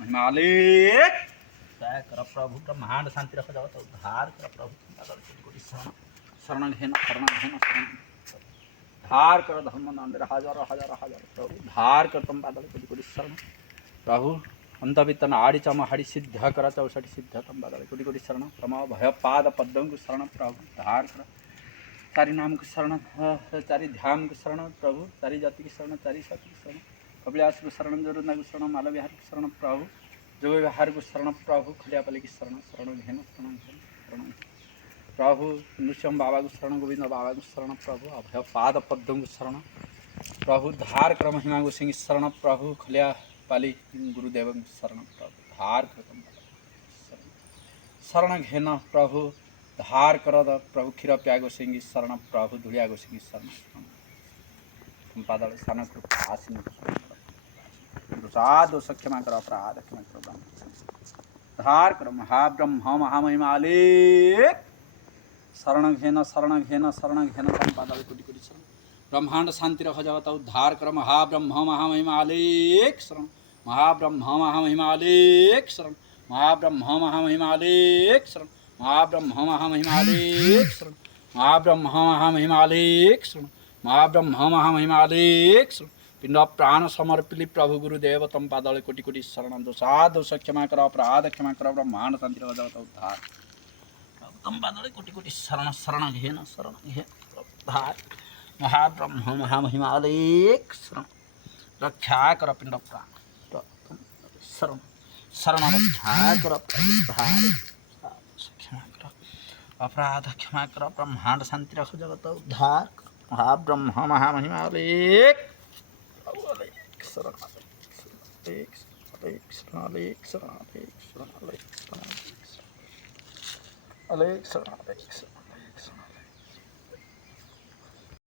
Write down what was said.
मालिक दया कर प्रभु, ब्रह्मांड शांति रख, जगत उद्धार कर प्रभु, कोटि शरण घेन शरण घेन शरण धार कर धर्म नांदर हजार हजार हजार प्रभु धार कर तुम बादल कोटि कोटि शरण प्रभु अंत वितन आड़ी चम हाड़ी सिद्ध कर चौसठी सिद्ध तम बादल कोटि कोटि शरण प्रमाव भय पाद पद्म को शरण प्रभु धार कर चारि नाम को शरण, चारि ध्यान को शरण प्रभु, चारि जाति की शरण, चारि सती की शरण, कपिलास को शरण, जोरना को शरण, माल विहार को शरण प्रभु, जो विहार को शरण प्रभु, खलियापल्ली की शरण शरण घेन शरण शरण प्रभु, नृसिंह बाबा को शरण, गोविंद बाबा को शरण प्रभु, अभय पाद पद्म को शरण प्रभु, धार कर महिमा को सिंह शरण प्रभु, खलियापाली गुरुदेव को शरण प्रभु, धार कर शरण घेन प्रभु, धार कर प्रभु, क्षीर प्यागो सिंह शरण प्रभु, धुलिया गो सिंह शरण पादल सान आसीन दोषाद दोष क्षमा कर अपराध क्षमा कर धार कर महाब्रह्म महामहिमालिक शरण घेन शरण घेन शरण घेन तम पादल कोटि कोटि शरण ब्रह्मांड शांति रख, जगत उद्धार कर महाब्रह्म महामहिमालिक शरण महाब्रह्म महामहिमालिक शरण महाब्रह्म महामहिमालिक शरण महाब्रह्म महामहिमालिक शरण महाब्रह्म महामहिमालिक शरण महाब्रह्म महामहिमालिक शरण पिंड प्राण समर्पिली प्रभु गुरुदेव तम पादल कोटि कोटि शरण दोषाद दोष क्षमा कर अपराध क्षमा कर ब्रह्मांड शांति रख, जगत उद्धार तम पादल कोटि कोटि शरण शरण घेन उद्धार महाब्रह्म महामहिमालिक शरण रक्षा कर पिंड प्राण शरण शरण रक्षा कर क्षमा कर अपराध क्षमा कर ब्रह्मांड शांति रख, जगत उद्धार महाब्रह्म महामहिमालिक शरण शरण शरण